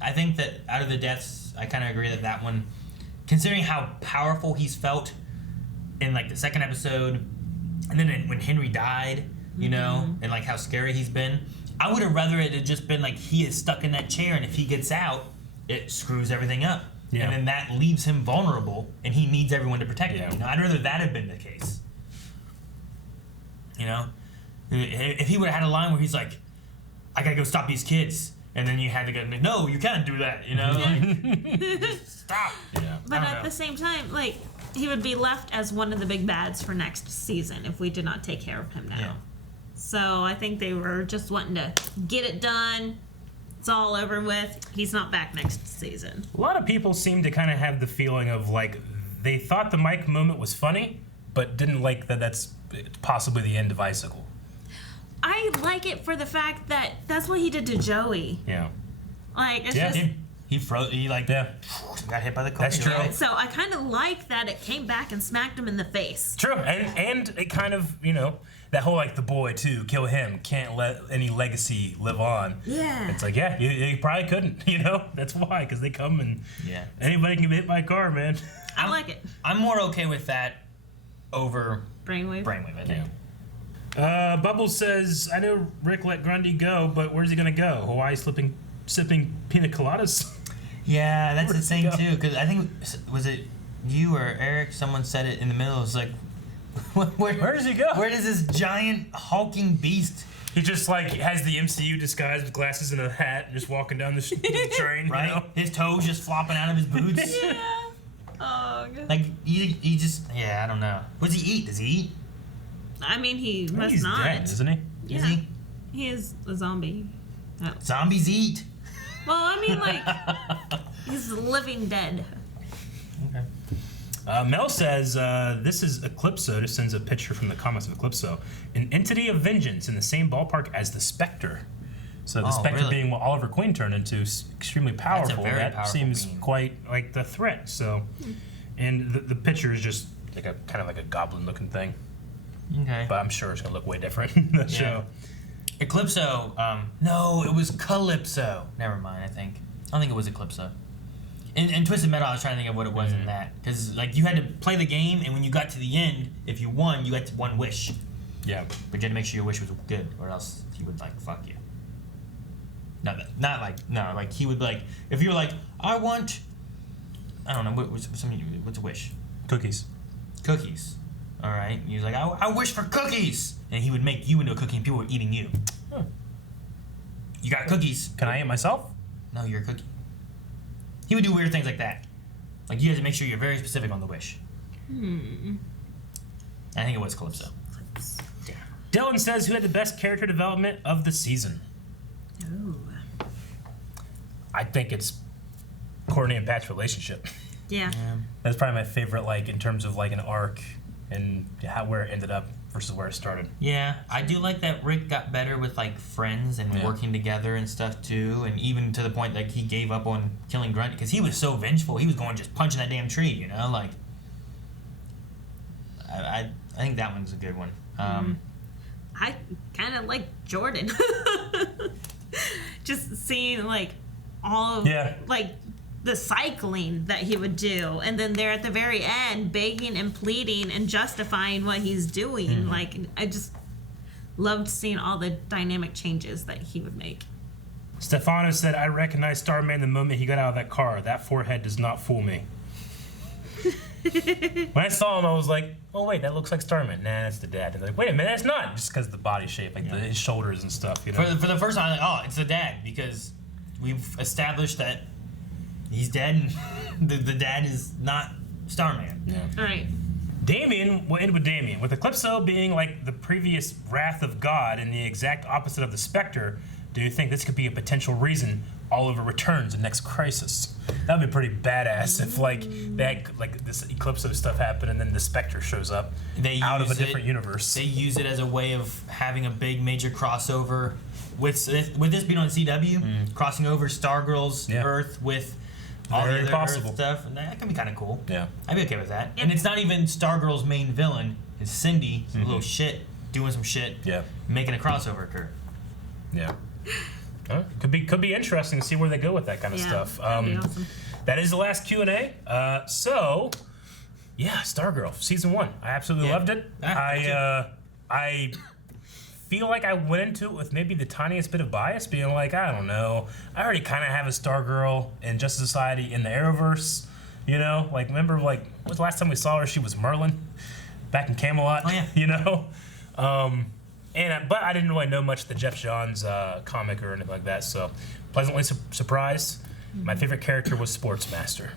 I think that out of the deaths, I kind of agree that one, considering how powerful he's felt in like the second episode, and then when Henry died, you know, and like how scary he's been. I would have rather it had just been like he is stuck in that chair, and if he gets out, it screws everything up. Yeah. And then that leaves him vulnerable, and he needs everyone to protect him. You know, I'd rather that have been the case. You know? If he would have had a line where he's like, I gotta go stop these kids, and then you had to go, no, you can't do that, you know? Like, stop. Yeah. But at the same time, like, he would be left as one of the big bads for next season if we did not take care of him now. Yeah. So I think they were just wanting to get it done. It's all over with. He's not back next season. A lot of people seem to kind of have the feeling of like they thought the Mike moment was funny, but didn't like that that's possibly the end of Icicle. I like it for the fact that that's what he did to Joey. Yeah. Like, it's just... He froze. He like got hit by the car. That's true. Right? So I kind of like that it came back and smacked him in the face. True, and it kind of, you know, that whole like the boy too, kill him, can't let any legacy live on. Yeah. It's like, yeah, you probably couldn't, you know. That's why, because they come and anybody can get hit by a car, man. I like it. I'm more okay with that over Brainwave. I think. Yeah. Bubbles says, I know Rick let Grundy go, but where's he gonna go? Hawaii sipping pina coladas? Yeah, that's the thing too. Because I think was it you or Eric? Someone said it in the middle. It's like, where does he go? Where does this giant hulking beast? He just like has the MCU disguise with glasses and a hat, just walking down the train. Right? You know? His toes just flopping out of his boots. Yeah. Oh. God. Like he just I don't know. What does he eat? Does he eat? I mean, he must he's not. Dead, isn't he? Yeah. Is he? He is a zombie. Oh. Zombies eat. Well, I mean, like, he's living dead. Okay. Mel says, this is Eclipso, just sends a picture from the comments of Eclipso. An entity of vengeance in the same ballpark as the Spectre. So the Spectre being what Oliver Queen turned into, extremely powerful. That powerful seems quite like the threat. So, and the picture is just like a kind of like a goblin-looking thing. Okay. But I'm sure it's gonna look way different in the show. Eclipso, no, it was Calypso. Never mind, I don't think it was Eclipso. In Twisted Metal, I was trying to think of what it was in that. Because, like, you had to play the game, and when you got to the end, if you won, you got one wish. Yeah. But you had to make sure your wish was good, or else he would, like, fuck you. Like, he would, like, if you were like, I want, I don't know, what's a wish? Cookies. Cookies. All right. He was like, I wish for cookies. And he would make you into a cookie and people were eating you. You got cookies. Can I eat myself? No, you're a cookie. He would do weird things like that. Like, you have to make sure you're very specific on the wish. I think it was Calypso. Yeah. Dylan says, who had the best character development of the season? Ooh. I think it's Courtney and Pat's relationship. Yeah. That's probably my favorite, like, in terms of, like, an arc and where it ended up versus where it started. Yeah, I do like that Rick got better with, like, friends and working together and stuff, too. And even to the point, like, he gave up on killing Grundy because he was so vengeful. He was going just punching that damn tree, you know? Like, I think that one's a good one. I kind of like Jordan. Just seeing, like, all of, like, the cycling that he would do, and then there at the very end begging and pleading and justifying what he's doing. Like, I just loved seeing all the dynamic changes that he would make. Stefano said, I recognized Starman the moment he got out of that car. That forehead does not fool me. When I saw him, I was like, oh wait, that looks like Starman. Nah, that's the dad. And like, wait a minute, that's not. Just because of the body shape, like his shoulders and stuff, you know? For the first time, like, oh, it's the dad, because we've established that he's dead, and the dad is not Starman. Yeah. All right. Damien, we'll end with Damien. With Eclipso being like the previous Wrath of God and the exact opposite of the Spectre, do you think this could be a potential reason Oliver returns in next Crisis? That would be pretty badass if like they had, like this Eclipso stuff happen and then the Spectre shows up out of a different universe. They use it as a way of having a big major crossover with this being on CW, crossing over Stargirl's Earth with all the other Earth stuff, and that can be kind of cool. Yeah, I'd be okay with that. And it's not even Stargirl's main villain; it's Cindy, a little shit, doing some shit, making a crossover occur. Yeah, could be interesting to see where they go with that kind of stuff. That'd be awesome. That is the last Q&A. So, yeah, Stargirl season 1. I absolutely loved it. I feel like I went into it with maybe the tiniest bit of bias, being like, I don't know, I already kind of have a Stargirl in Justice Society in the Arrowverse, you know? Like, remember, like, what was the last time we saw her? She was Merlin back in Camelot, you know? But I didn't really know much of the Jeff Johns comic or anything like that, so pleasantly surprised. My favorite character was Sportsmaster.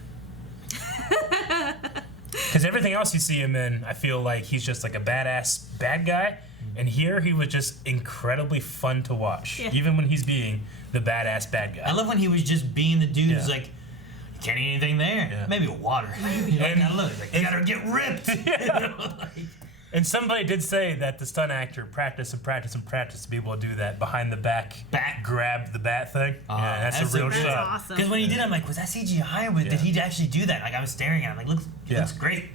Because everything else you see him in, I feel like he's just like a badass bad guy. And here he was just incredibly fun to watch, even when he's being the badass bad guy. I love when he was just being the dude who's like, you can't eat anything there. Maybe water. And now look, like, you gotta get ripped. And somebody did say that the stunt actor practiced to be able to do that behind the back grab the bat thing. Yeah, that's a real shot. Awesome. Because when he did, I'm like, was that CGI? Or did he actually do that? Like, I was staring at him, like, looks great.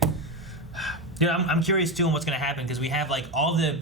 Dude, I'm curious too on what's gonna happen because we have like all the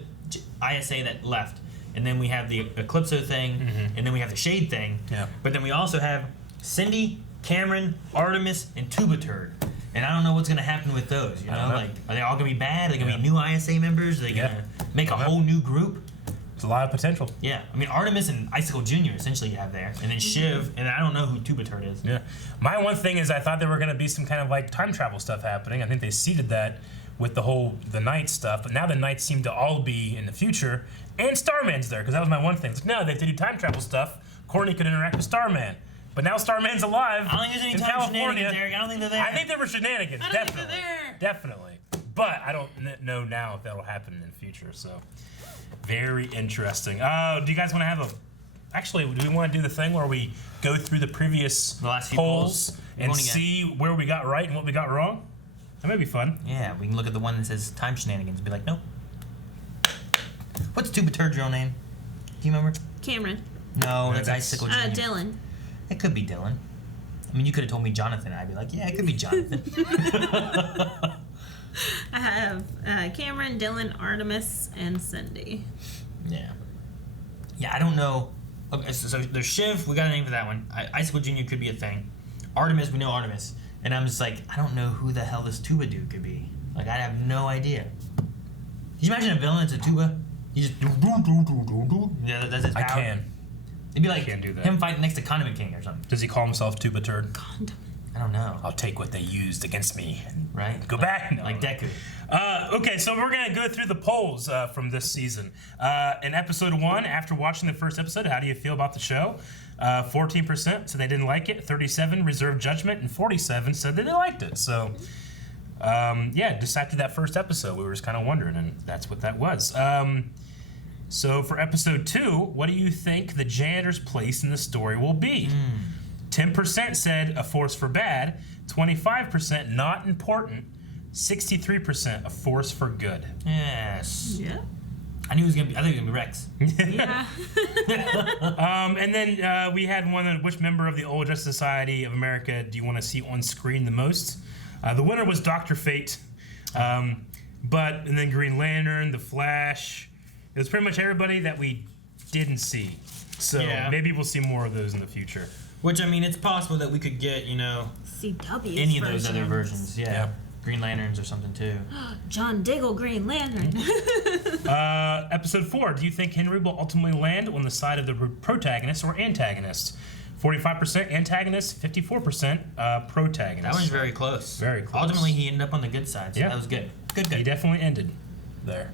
ISA that left, and then we have the Eclipso thing, and then we have the Shade thing. Yeah. But then we also have Cindy, Cameron, Artemis, and Tuba Turd. And I don't know what's going to happen with those, you know? Like, are they all going to be bad? Are they going to be new ISA members? Are they going to make a whole new group? There's a lot of potential. Yeah. I mean, Artemis and Icicle Jr. essentially you have there. And then Shiv, and I don't know who Tuba Turd is. Yeah. My one thing is I thought there were going to be some kind of, like, time travel stuff happening. I think they seeded that with the Night stuff. But now the Nights seem to all be in the future. And Starman's there, because that was my one thing. It's like, no, they do time travel stuff. Courtney could interact with Starman. But now Starman's alive. I don't think there's any in time California. shenanigans, Eric. I don't think they're there. I think there were shenanigans. I don't think they're there. Definitely. But I don't know now if that'll happen in the future. So, very interesting. Do you guys want to have a... Actually, do we want to do the thing where we go through the last few polls and see where we got right and what we got wrong? That might be fun. Yeah, we can look at the one that says time shenanigans and be like, nope. What's Tuba Turd's real name? Do you remember? Cameron. No, that's Icicle Jr. Dylan. It could be Dylan. I mean, you could have told me Jonathan. I'd be like, yeah, it could be Jonathan. I have Cameron, Dylan, Artemis, and Cindy. Yeah. Yeah, I don't know. Okay, so there's Shiv. We got a name for that one. Icicle Jr. could be a thing. Artemis, we know Artemis. And I'm just like, I don't know who the hell this tuba dude could be. Like, I have no idea. Can you imagine a villain that's a tuba? He just yeah, that's his power. I can. It'd be like can't do that. him fighting next to Condiment King or something. Does he call himself Tuba Turd? I don't know. I'll take what they used against me. Right? Go back. No. Like Deku. Okay, so we're going to go through the polls from this season. In episode 1, after watching the first episode, how do you feel about the show? 14% said they didn't like it, 37% reserved judgment, and 47% said that they liked it. So, yeah, just after that first episode, we were just kind of wondering, and that's what that was. So for episode 2, what do you think the janitor's place in the story will be? 10% said a force for bad, 25% not important, 63% a force for good. Yes. Yeah. I knew it was gonna be. I think it was gonna be Rex. Yeah. And then we had one on which member of the old Justice Society of America do you want to see on screen the most? The winner was Dr. Fate, and then Green Lantern, The Flash. It was pretty much everybody that we didn't see. So maybe we'll see more of those in the future. Which, I mean, it's possible that we could get, CW's any of those other versions. Yeah. Green Lanterns or something too. John Diggle, Green Lantern. Episode 4. Do you think Henry will ultimately land on the side of the protagonist or antagonist? 45% antagonist, 54% protagonist. That was very close. Very close. Ultimately, he ended up on the good side, so that was good. Good. He definitely ended there.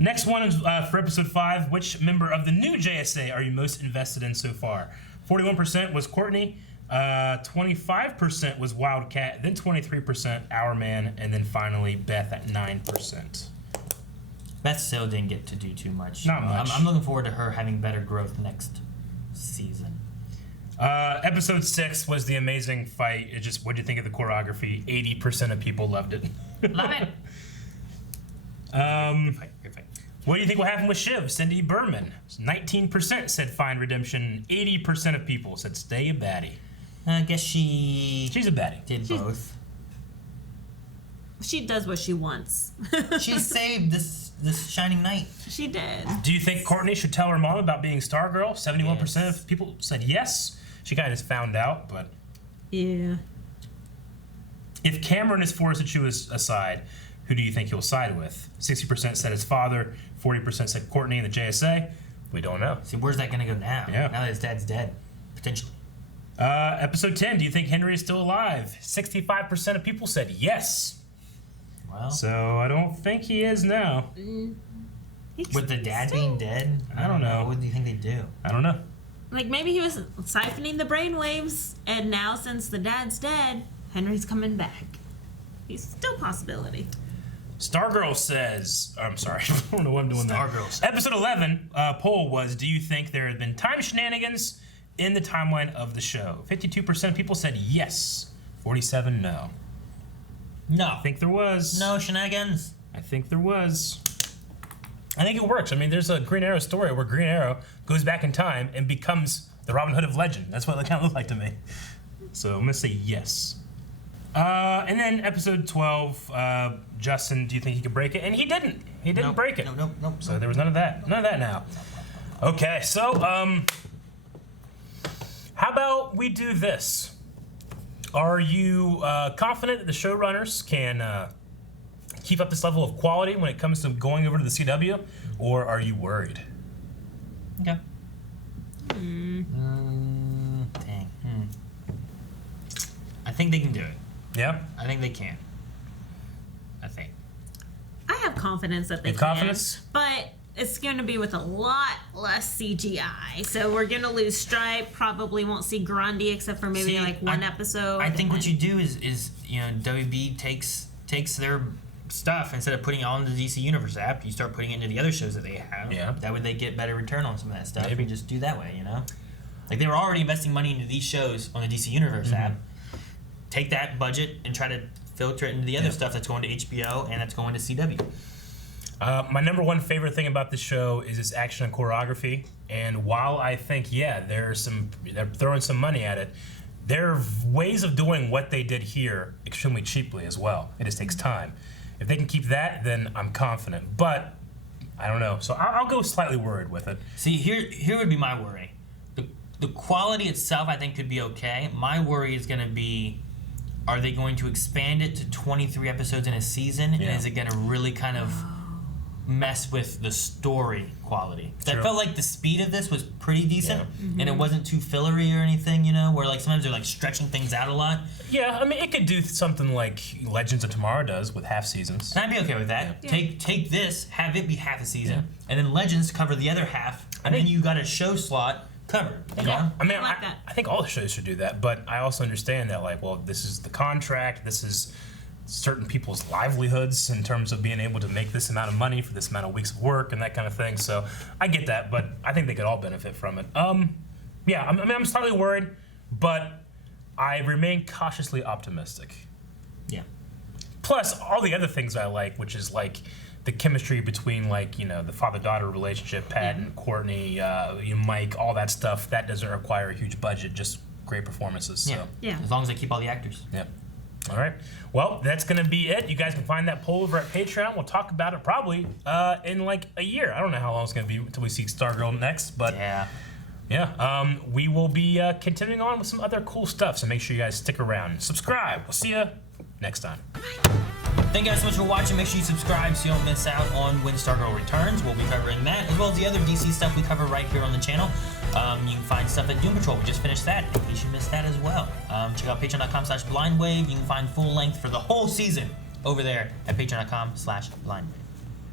Next one is for episode 5. Which member of the new JSA are you most invested in so far? 41% was Courtney, 25% was Wildcat, then 23% Our Man, and then finally Beth at 9%. Beth still didn't get to do too much. Not much. I'm looking forward to her having better growth next season. Episode 6 was the amazing fight. What do you think of the choreography? 80% of people loved it. Love it. Good fight. What do you think will happen with Shiv? Cindy Berman. 19% said find redemption. 80% of people said stay a baddie. I guess she's a baddie. Did both. She does what she wants. She saved this shining knight. She did. Do you think Courtney should tell her mom about being Stargirl? 71% of people said yes. She kind of just found out, but... Yeah. If Cameron is forced to choose a side, Who do you think he'll side with? 60% said his father, 40% said Courtney and the JSA. We don't know. See, where's that going to go now? Yeah. Now that his dad's dead, potentially. Episode 10, do you think Henry is still alive? 65% of people said yes. Well. So I don't think he is now. With the dad being dead? I don't know. What do you think they do? I don't know. Like, maybe he was siphoning the brainwaves, and now since the dad's dead, Henry's coming back. He's still a possibility. Stargirl says, I'm sorry, I don't know what I'm doing there. Stargirl. Episode 11 poll was, do you think there have been time shenanigans in the timeline of the show? 52% of people said yes, 47 no. No. I think there was. No shenanigans? I think there was. I think it works. I mean, there's a Green Arrow story where Green Arrow goes back in time and becomes the Robin Hood of legend. That's what it kind of looked like to me. So I'm gonna say yes. And then episode 12, Justin, do you think he could break it? And he didn't. He didn't break it. Nope. So there was none of that. None of that now. Okay, so how about we do this? Are you confident that the showrunners can keep up this level of quality when it comes to going over to the CW, or are you worried? Okay. Dang. I think they can do it. Yeah? I think they can. I think. I have confidence that they You have can. confidence? But it's going to be with a lot less CGI. So we're going to lose Stripe. Probably won't see Grundy except for maybe like one episode. I think what you do is WB takes their stuff, instead of putting it on the DC Universe app, you start putting it into the other shows that they have. Yeah. That way they get better return on some of that stuff. Maybe. And just do that way, Like they were already investing money into these shows on the DC Universe app. Take that budget and try to filter it into the other stuff that's going to HBO and that's going to CW. My number one favorite thing about this show is its action and choreography. And while I think, they're throwing some money at it, there are ways of doing what they did here extremely cheaply as well. It just takes time. If they can keep that, then I'm confident. But I don't know. So I'll go slightly worried with it. See, here would be my worry. The quality itself, I think, could be okay. My worry is going to be, are they going to expand it to 23 episodes in a season? Yeah. And is it going to really kind of mess with the story quality? I felt like the speed of this was pretty decent, and it wasn't too fillery or anything, where like sometimes they're like stretching things out a lot. Yeah, I mean, it could do something like Legends of Tomorrow does with half seasons. And I'd be okay with that. Yeah. Take this, have it be half a season, and then Legends cover the other half, and then you got a show slot covered. I mean, I think all the shows should do that, but I also understand that, like, well, this is the contract, this is certain people's livelihoods in terms of being able to make this amount of money for this amount of weeks of work and that kind of thing. So I get that, but I think they could all benefit from it. Yeah, I'm slightly worried, but I remain cautiously optimistic. Yeah. Plus, all the other things I like, which is like the chemistry between, like, the father-daughter relationship, Pat and Courtney, Mike, all that stuff, that doesn't require a huge budget, just great performances. So. Yeah. As long as they keep all the actors. Yeah. All right. Well, that's going to be it. You guys can find that poll over at Patreon. We'll talk about it probably in like a year. I don't know how long it's going to be until we see Stargirl next, but yeah, we will be continuing on with some other cool stuff, so make sure you guys stick around. Subscribe. We'll see you next time. Thank you guys so much for watching. Make sure you subscribe so you don't miss out on when Stargirl returns. We'll be covering that, as well as the other DC stuff we cover right here on the channel. You can find stuff at Doom Patrol. We just finished that, in case you missed that as well. Check out patreon.com/blindwave. You can find full length for the whole season over there at patreon.com/blindwave.